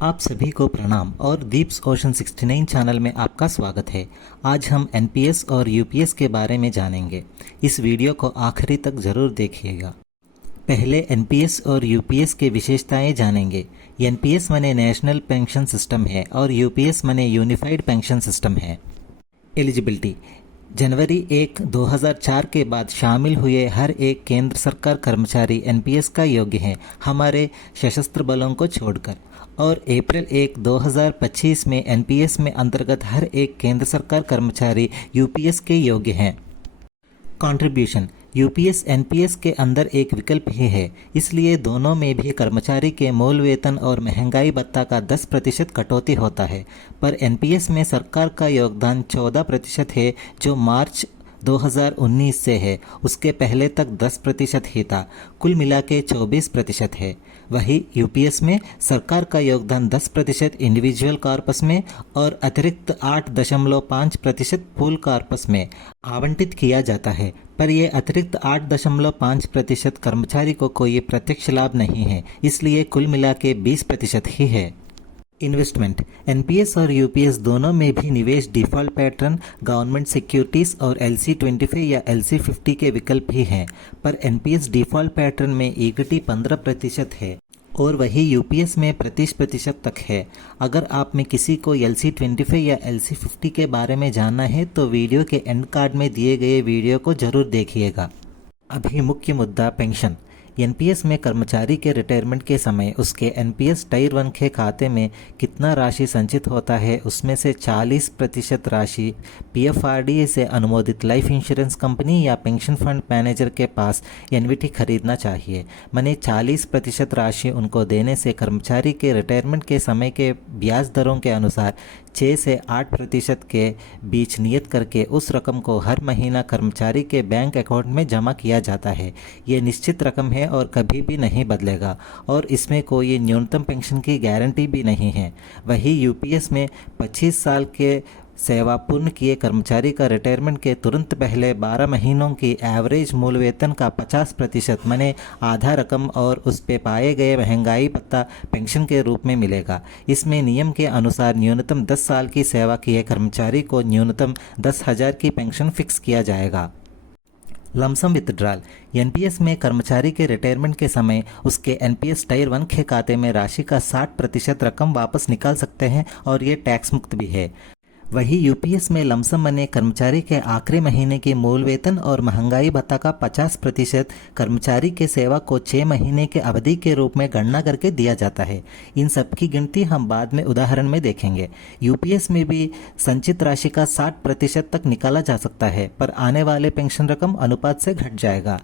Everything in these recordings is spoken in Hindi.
आप सभी को प्रणाम और दीप्स ओशन 69 चैनल में आपका स्वागत है। आज हम एनपीएस और यूपीएस के बारे में जानेंगे। इस वीडियो को आखिरी तक ज़रूर देखिएगा। पहले एनपीएस और यूपीएस के विशेषताएं जानेंगे। एनपीएस माने नेशनल पेंशन सिस्टम है और यूपीएस माने यूनिफाइड पेंशन सिस्टम है। एलिजिबिलिटी: जनवरी 1, 2004 के बाद शामिल हुए हर एक केंद्र सरकार कर्मचारी एनपीएस का योग्य है, हमारे सशस्त्र बलों को छोड़कर। और अप्रैल 1, 2025 में एनपीएस में अंतर्गत हर एक केंद्र सरकार कर्मचारी यूपीएस के योग्य हैं। कंट्रीब्यूशन: यूपीएस एनपीएस के अंदर एक विकल्प ही है, इसलिए दोनों में भी कर्मचारी के मूल वेतन और महंगाई भत्ता का 10% कटौती होता है। पर एनपीएस में सरकार का योगदान 14% है, जो मार्च 2019 से है। उसके पहले तक 10% ही था। कुल मिला के 24% है। वही यूपीएस में सरकार का योगदान 10% इंडिविजुअल कॉर्पस में और अतिरिक्त 8.5% पूल कॉर्पस में आवंटित किया जाता है। पर यह अतिरिक्त 8.5% कर्मचारी को कोई प्रत्यक्ष लाभ नहीं है, इसलिए कुल मिला के 20% ही है। इन्वेस्टमेंट: एनपीएस और यूपीएस दोनों में भी निवेश डिफ़ॉल्ट पैटर्न, गवर्नमेंट सिक्योरिटीज़ और LC25 या LC50 के विकल्प ही हैं। पर एनपीएस डिफ़ॉल्ट पैटर्न में इक्विटी 15% है और वही यूपीएस में 35% तक है। अगर आप में किसी को LC25 या LC50 के बारे में जानना है तो वीडियो के एंड कार्ड में दिए गए वीडियो को ज़रूर देखिएगा। अभी मुख्य मुद्दा पेंशन। एनपीएस में कर्मचारी के रिटायरमेंट के समय उसके एनपीएस टायर 1 के खाते में कितना राशि संचित होता है, उसमें से 40% राशि पीएफआरडीए से अनुमोदित लाइफ इंश्योरेंस कंपनी या पेंशन फंड मैनेजर के पास एनवीटी खरीदना चाहिए। माने 40% राशि उनको देने से कर्मचारी के रिटायरमेंट के समय के ब्याज दरों के अनुसार 6 से 8% के बीच नियत करके उस रकम को हर महीना कर्मचारी के बैंक अकाउंट में जमा किया जाता है। ये निश्चित रकम है और कभी भी नहीं बदलेगा और इसमें कोई न्यूनतम पेंशन की गारंटी भी नहीं है। वही यूपीएस में 25 साल के सेवा पूर्ण किए कर्मचारी का रिटायरमेंट के तुरंत पहले 12 महीनों की एवरेज मूल वेतन का 50% माने आधा रकम और उस पे पाए गए महंगाई भत्ता पेंशन के रूप में मिलेगा। इसमें नियम के अनुसार न्यूनतम 10 साल की सेवा किए कर्मचारी को न्यूनतम 10,000 की पेंशन फिक्स किया जाएगा। लमसम विथड्रॉल: एनपीएस में कर्मचारी के रिटायरमेंट के समय उसके एनपीएस टायर 1 के खाते में राशि का 60% रकम वापस निकाल सकते हैं और ये टैक्स मुक्त भी है। वही यूपीएस में लमसम मने कर्मचारी के आखिरी महीने के मूल वेतन और महंगाई भत्ता का 50% कर्मचारी के सेवा को 6 महीने के अवधि के रूप में गणना करके दिया जाता है। इन सब की गिनती हम बाद में उदाहरण में देखेंगे। यूपीएस में भी संचित राशि का 60% तक निकाला जा सकता है, पर आने वाले पेंशन रकम अनुपात से घट जाएगा।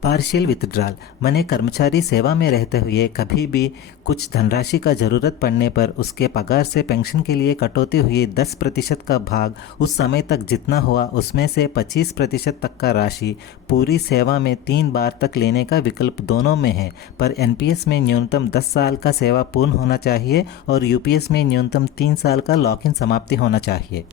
पार्शियल विथड्रॉल माने कर्मचारी सेवा में रहते हुए कभी भी कुछ धनराशि का ज़रूरत पड़ने पर उसके पगार से पेंशन के लिए कटौती हुई 10% का भाग उस समय तक जितना हुआ उसमें से 25% तक का राशि पूरी सेवा में 3 बार तक लेने का विकल्प दोनों में है। पर एनपीएस में न्यूनतम 10 साल का सेवा पूर्ण होना चाहिए और यूपीएस में न्यूनतम 3 साल का लॉक इन समाप्ति होना चाहिए।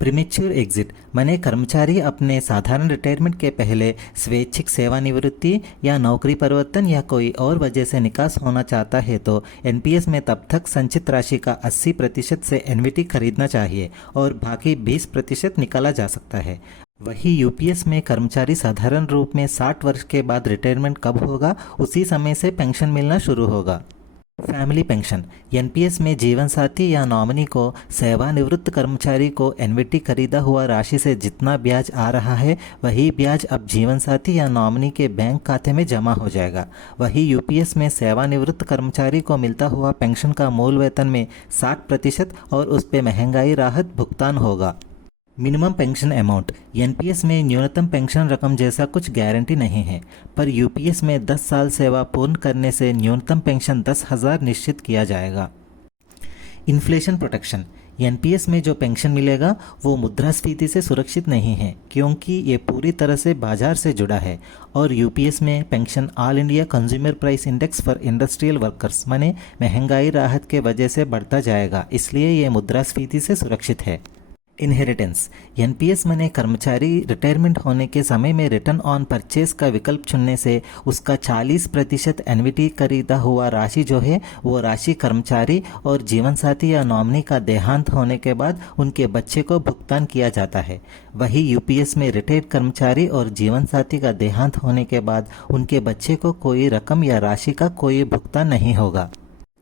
प्रीमेच्योर एग्जिट माने कर्मचारी अपने साधारण रिटायरमेंट के पहले स्वैच्छिक सेवानिवृत्ति या नौकरी परिवर्तन या कोई और वजह से निकास होना चाहता है तो एनपीएस में तब तक संचित राशि का 80% से एनवीटी खरीदना चाहिए और बाकी 20% निकाला जा सकता है। वही यूपीएस में कर्मचारी साधारण रूप में 60 वर्ष के बाद रिटायरमेंट कब होगा उसी समय से पेंशन मिलना शुरू होगा। फैमिली पेंशन: एनपीएस में जीवन साथी या नॉमिनी को सेवानिवृत्त कर्मचारी को एनवीटी खरीदा हुआ राशि से जितना ब्याज आ रहा है वही ब्याज अब जीवन साथी या नॉमिनी के बैंक खाते में जमा हो जाएगा। वही यूपीएस में सेवानिवृत्त कर्मचारी को मिलता हुआ पेंशन का मूल वेतन में 60% और उस पर महंगाई राहत भुगतान होगा। मिनिमम पेंशन अमाउंट: एनपीएस में न्यूनतम पेंशन रकम जैसा कुछ गारंटी नहीं है, पर यूपीएस में 10 साल सेवा पूर्ण करने से न्यूनतम पेंशन 10,000 निश्चित किया जाएगा। इन्फ्लेशन प्रोटेक्शन: एनपीएस में जो पेंशन मिलेगा वो मुद्रास्फीति से सुरक्षित नहीं है क्योंकि ये पूरी तरह से बाजार से जुड़ा है और यूपीएस में pension all India consumer price index for industrial workers माने महंगाई राहत के वजह से बढ़ता जाएगा, इसलिए ये मुद्रास्फीति से सुरक्षित है। इनहेरिटेंस। एनपीएस मने कर्मचारी रिटायरमेंट होने के समय में रिटर्न ऑन परचेज का विकल्प चुनने से उसका 40% एनविटी खरीदा हुआ राशि जो है वो राशि कर्मचारी और जीवन साथी या नॉमिनी का देहांत होने के बाद उनके बच्चे को भुगतान किया जाता है। वही यूपीएस में रिटायर्ड कर्मचारी और जीवन साथी का देहांत होने के बाद उनके बच्चे को कोई रकम या राशि का कोई भुगतान नहीं होगा।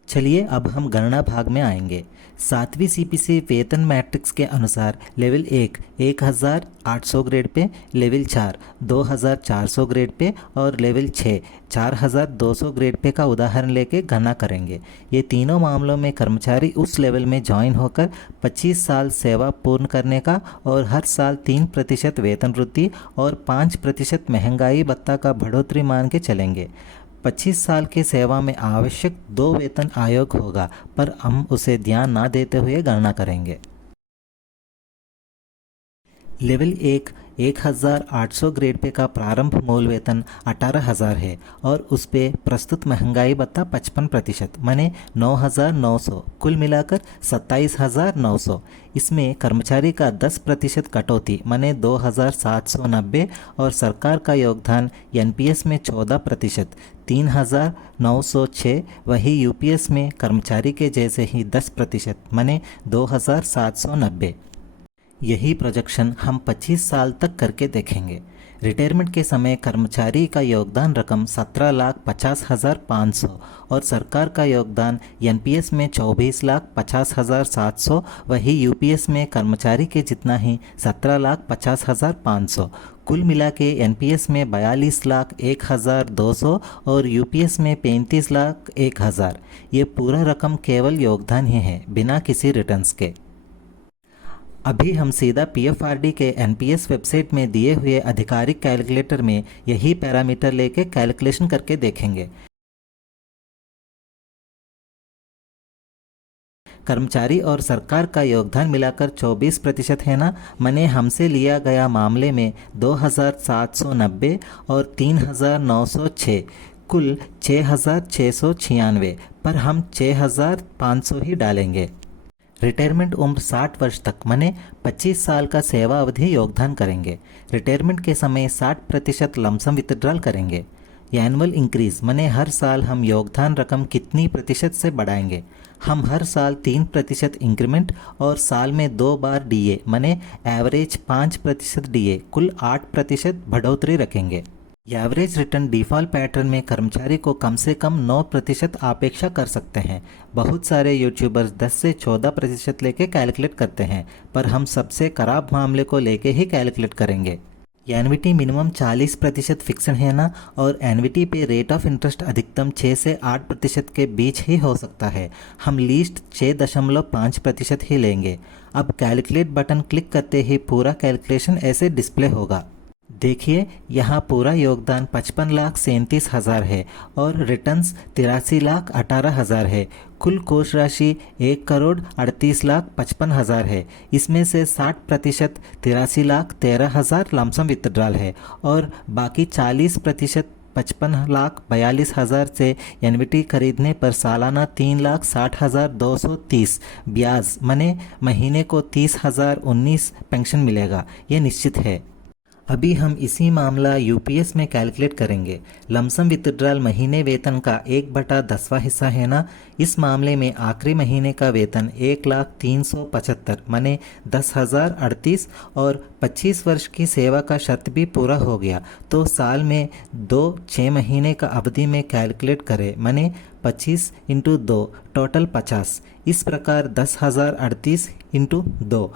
चलिए अब हम गणना भाग में आएंगे। 7वीं सीपीसी वेतन मैट्रिक्स के अनुसार level 1 1800 grade pay, level 4 2400 grade pay और लेवल 6 4200 ग्रेड पे का उदाहरण लेके गणना करेंगे। ये तीनों मामलों में कर्मचारी उस लेवल में ज्वाइन होकर 25 साल सेवा पूर्ण करने का और हर साल 3% वेतन वृद्धि और 5% महंगाई भत्ता का बढ़ोतरी मान के चलेंगे। 25 साल की सेवा में आवश्यक 2 वेतन आयोग होगा, पर हम उसे ध्यान ना देते हुए गणना करेंगे। लेवल 1 1800 ग्रेड पे का प्रारंभ मूल वेतन 18,000 है और उस पे प्रस्तुत महंगाई भत्ता 55% माने 9,900, कुल मिलाकर 27,900। इसमें कर्मचारी का 10% कटौती माने 2,790 और सरकार का योगदान एनपीएस में 14% 3,906। वही यूपीएस में कर्मचारी के जैसे ही 10% माने 2,790। यही प्रोजेक्शन हम 25 साल तक करके देखेंगे। रिटायरमेंट के समय कर्मचारी का योगदान रकम 17,50,500 और सरकार का योगदान एनपीएस में 24,50,700। वही यूपीएस में कर्मचारी के जितना ही 17,50,500। कुल मिला के एनपीएस में 42,01,200 और यूपीएस में 35,01,000। ये पूरा रकम केवल योगदान ही है, बिना किसी रिटर्न्स के। अभी हम सीधा पीएफआरडी के एनपीएस वेबसाइट में दिए हुए आधिकारिक कैलकुलेटर में यही पैरामीटर लेके कैलकुलेशन करके देखेंगे। कर्मचारी और सरकार का योगदान मिलाकर 24% है ना, मने हमसे लिया गया मामले में 2,790 और 3,906, कुल 6,696, पर हम 6,500 ही डालेंगे। रिटायरमेंट उम्र 60 वर्ष तक माने 25 साल का सेवा अवधि योगदान करेंगे। रिटायरमेंट के समय 60% लमसम विथड्रॉल करेंगे। एनुअल इंक्रीज माने हर साल हम योगदान रकम कितनी प्रतिशत से बढ़ाएंगे। हम हर साल 3% इंक्रीमेंट और साल में 2 बार डीए माने एवरेज 5% डीए, कुल 8% बढ़ोतरी रखेंगे। एवरेज रिटर्न डिफ़ॉल्ट पैटर्न में कर्मचारी को कम से कम 9% अपेक्षा कर सकते हैं। बहुत सारे यूट्यूबर्स 10 से 14% लेके कैलकुलेट करते हैं, पर हम सबसे खराब मामले को लेके ही कैलकुलेट करेंगे। एनविटी मिनिमम 40% फिक्सन है ना, और एनविटी पे रेट ऑफ इंटरेस्ट अधिकतम 6 से 8% के बीच ही हो सकता है। हम लीस्ट 6.5% ही लेंगे। अब कैलकुलेट बटन क्लिक करते ही पूरा कैलकुलेशन ऐसे डिस्प्ले होगा। देखिए यहाँ पूरा योगदान 55,37,000 है और रिटर्न्स 83,18,000 है। कुल कोष राशि 1,38,55,000 है। इसमें से 60% 83,13,000 लमसम विथड्रॉल है और बाकी 40% 55,42,000 से एनविटी खरीदने पर सालाना 3,60,230 ब्याज मने महीने को 30,019 पेंशन मिलेगा। ये निश्चित है। अभी हम इसी मामला यूपीएस में कैलकुलेट करेंगे। लमसम विथड्रॉल महीने वेतन का 1/10वां हिस्सा है ना। इस मामले में आखिरी महीने का वेतन 1,03,75 माने 10,038 और 25 वर्ष की सेवा का शर्त भी पूरा हो गया, तो साल में 6 महीने का अवधि में कैलकुलेट करें माने 25 × 2 टोटल 50। इस प्रकार 10,038 × 2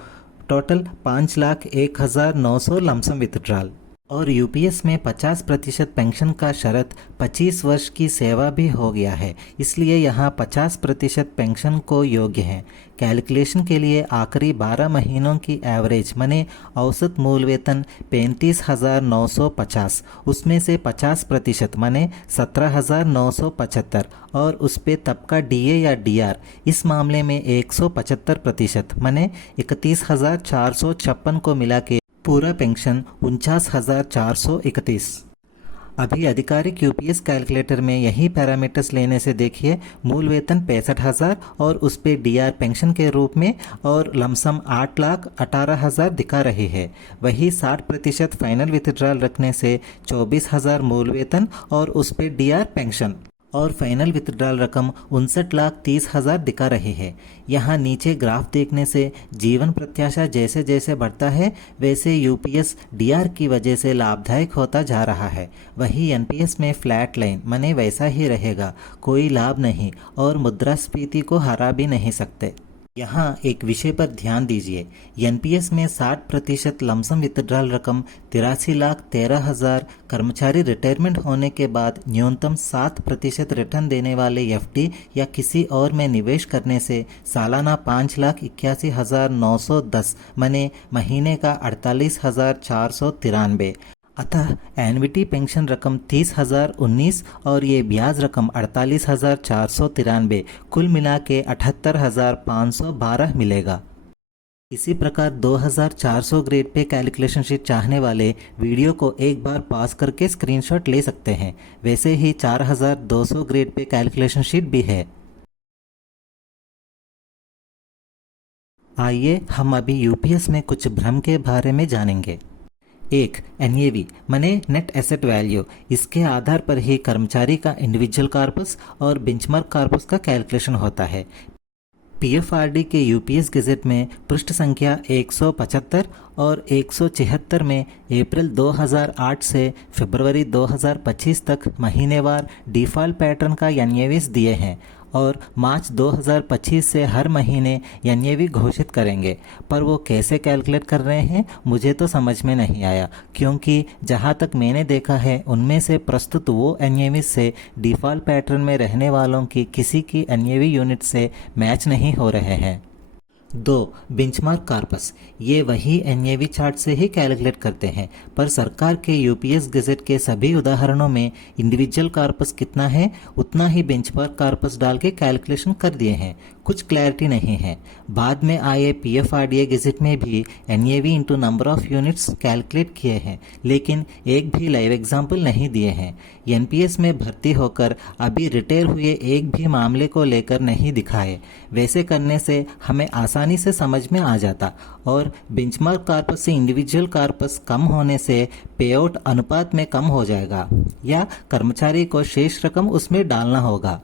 टोटल 5,01,900 लमसम विथड्रॉल। और यूपीएस में 50% पेंशन का शर्त 25 वर्ष की सेवा भी हो गया है, इसलिए यहाँ 50% पेंशन को योग्य है। कैलकुलेशन के लिए आखिरी 12 महीनों की एवरेज माने औसत मूल वेतन 35,950, उसमें से 50% माने 17,975 और उस पे तब का डीए या डीआर इस मामले में 175% माने 31,456 को मिला के पूरा पेंशन 49,431। अभी आधिकारिक यूपीएस कैलकुलेटर में यही पैरामीटर्स लेने से देखिए, मूल वेतन 65,000 और उस पे डीआर पेंशन के रूप में और लमसम 8,18,000 दिखा रही है। वही 60% फाइनल विथड्रॉल रखने से 24,000 मूल वेतन और उस पे डीआर पेंशन और फाइनल विथड्रॉल रकम 59,30,000 दिखा रही है। यहाँ नीचे ग्राफ देखने से जीवन प्रत्याशा जैसे जैसे बढ़ता है वैसे यूपीएस डीआर की वजह से लाभदायक होता जा रहा है। वही एनपीएस में फ्लैट लाइन माने वैसा ही रहेगा, कोई लाभ नहीं और मुद्रास्फीति को हरा भी नहीं सकते। यहाँ एक विषय पर ध्यान दीजिए, एनपीएस में 60% लमसम विथड्रॉल रकम 83,13,000 कर्मचारी रिटायरमेंट होने के बाद न्यूनतम 7% रिटर्न देने वाले एफडी या किसी और में निवेश करने से सालाना 5,81,910 माने महीने का 48,493। अतः एनविटी पेंशन रकम 30,019 और ये ब्याज रकम 48,493, कुल मिला के 78,512 मिलेगा। इसी प्रकार 2,400 ग्रेड पे कैलकुलेशन शीट चाहने वाले वीडियो को एक बार पॉज करके स्क्रीनशॉट ले सकते हैं। वैसे ही 4,200 ग्रेड पे कैलकुलेशन शीट भी है। आइए हम अभी यूपीएस में कुछ भ्रम के बारे में जानेंगे। एक, एनएवी माने नेट एसेट वैल्यू, इसके आधार पर ही कर्मचारी का इंडिविजुअल कॉर्पस और बेंचमार्क कॉर्पस का कैलकुलेशन होता है। पीएफआरडी के यूपीएस गज़ेट में पृष्ठ संख्या 175 और 176 में अप्रैल 2008 से फरवरी 2025 तक महीनेवार डिफ़ॉल्ट पैटर्न का एनएवीज दिए हैं और मार्च 2025 से हर महीने एनएवी घोषित करेंगे। पर वो कैसे कैलकुलेट कर रहे हैं मुझे तो समझ में नहीं आया, क्योंकि जहाँ तक मैंने देखा है उनमें से प्रस्तुत वो एनएवी से डिफ़ॉल्ट पैटर्न में रहने वालों की किसी की एनएवी यूनिट से मैच नहीं हो रहे हैं। 2, बेंचमार्क कॉर्पस, ये वही एनएवी चार्ट से ही कैलकुलेट करते हैं, पर सरकार के यूपीएस गज़ेट के सभी उदाहरणों में इंडिविजुअल कॉर्पस कितना है उतना ही बेंचमार्क कॉर्पस डाल के कैलकुलेशन कर दिए हैं। कुछ क्लैरिटी नहीं है। बाद में आए पीएफआरडीए गज़ेट में भी NAV into number of units calculate किए हैं, लेकिन एक भी लाइव एग्जाम्पल नहीं दिए हैं। एनपीएस में भर्ती होकर अभी रिटायर हुए एक भी मामले को लेकर नहीं दिखाए। वैसे करने से हमें आसानी से समझ में आ जाता और बेंचमार्क कॉर्पस से इंडिविजुअल कॉर्पस कम होने से पेआउट अनुपात में कम हो जाएगा या कर्मचारी को शेष रकम उसमें डालना होगा।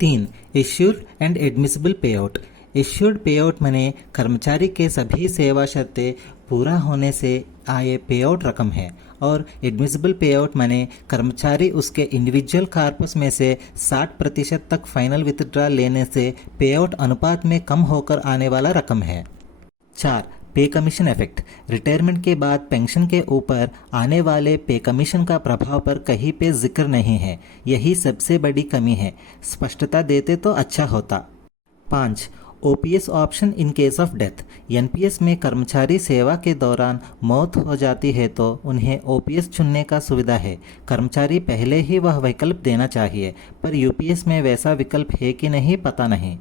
3, issued and admissible payout. Issued payout माने कर्मचारी के सभी सेवा शर्तें पूरा होने से आए पेआउट रकम है और एडमिसिबल पेआउट माने कर्मचारी उसके इंडिविजुअल कॉर्पस में से 60% तक फाइनल विथड्रॉल लेने से पेआउट अनुपात में कम होकर आने वाला रकम है। 4, पे कमीशन इफेक्ट। रिटायरमेंट के बाद पेंशन के ऊपर आने वाले पे कमीशन का प्रभाव पर कहीं पे जिक्र नहीं है, यही सबसे बड़ी कमी है। स्पष्टता देते तो अच्छा होता। 5, OPS option in case of death. NPS में कर्मचारी सेवा के दौरान मौत हो जाती है तो उन्हें ओपीएस चुनने का सुविधा है। कर्मचारी पहले ही वह विकल्प देना चाहिए, पर यूपीएस में वैसा विकल्प है कि नहीं पता नहीं।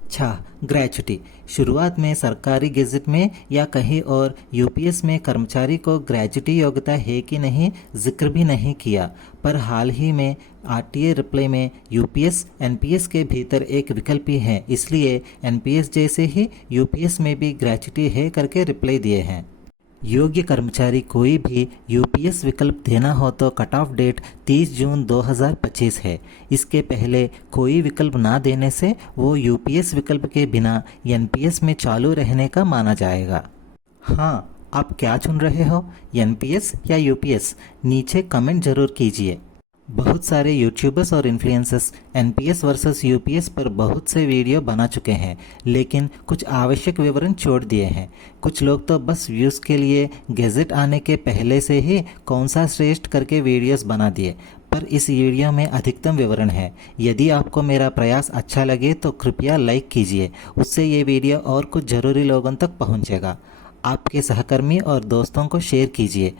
6, ग्रेच्युटी। शुरुआत में सरकारी गज़ेट में या कहीं और यूपीएस में कर्मचारी को ग्रेच्युटी योग्यता है कि नहीं जिक्र भी नहीं किया, पर हाल ही में आरटीए रिप्लाई में यूपीएस एनपीएस के भीतर एक विकल्प ही है, इसलिए एनपीएस जैसे ही यूपीएस में भी ग्रेच्युटी है करके रिप्लाई दिए हैं। योग्य कर्मचारी कोई भी यूपीएस विकल्प देना हो तो कट ऑफ डेट 30 जून 2025 है। इसके पहले कोई विकल्प ना देने से वो यूपीएस विकल्प के बिना एनपीएस में चालू रहने का माना जाएगा। हाँ, आप क्या चुन रहे हो, एनपीएस या यूपीएस? नीचे कमेंट जरूर कीजिए। बहुत सारे यूट्यूबर्स और इन्फ्लुएंसर्स एनपीएस वर्सेस यूपीएस पर बहुत से वीडियो बना चुके हैं, लेकिन कुछ आवश्यक विवरण छोड़ दिए हैं। कुछ लोग तो बस व्यूज़ के लिए गैजेट आने के पहले से ही कौन सा श्रेष्ठ करके वीडियोस बना दिए, पर इस वीडियो में अधिकतम विवरण है। यदि आपको मेरा प्रयास अच्छा लगे तो कृपया लाइक कीजिए, उससे ये वीडियो और कुछ ज़रूरी लोगों तक पहुँचेगा। आपके सहकर्मी और दोस्तों को शेयर कीजिए,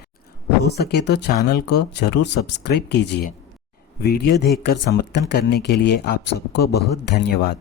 हो सके तो चैनल को जरूर सब्सक्राइब कीजिए। वीडियो देखकर समर्थन करने के लिए आप सबको बहुत धन्यवाद।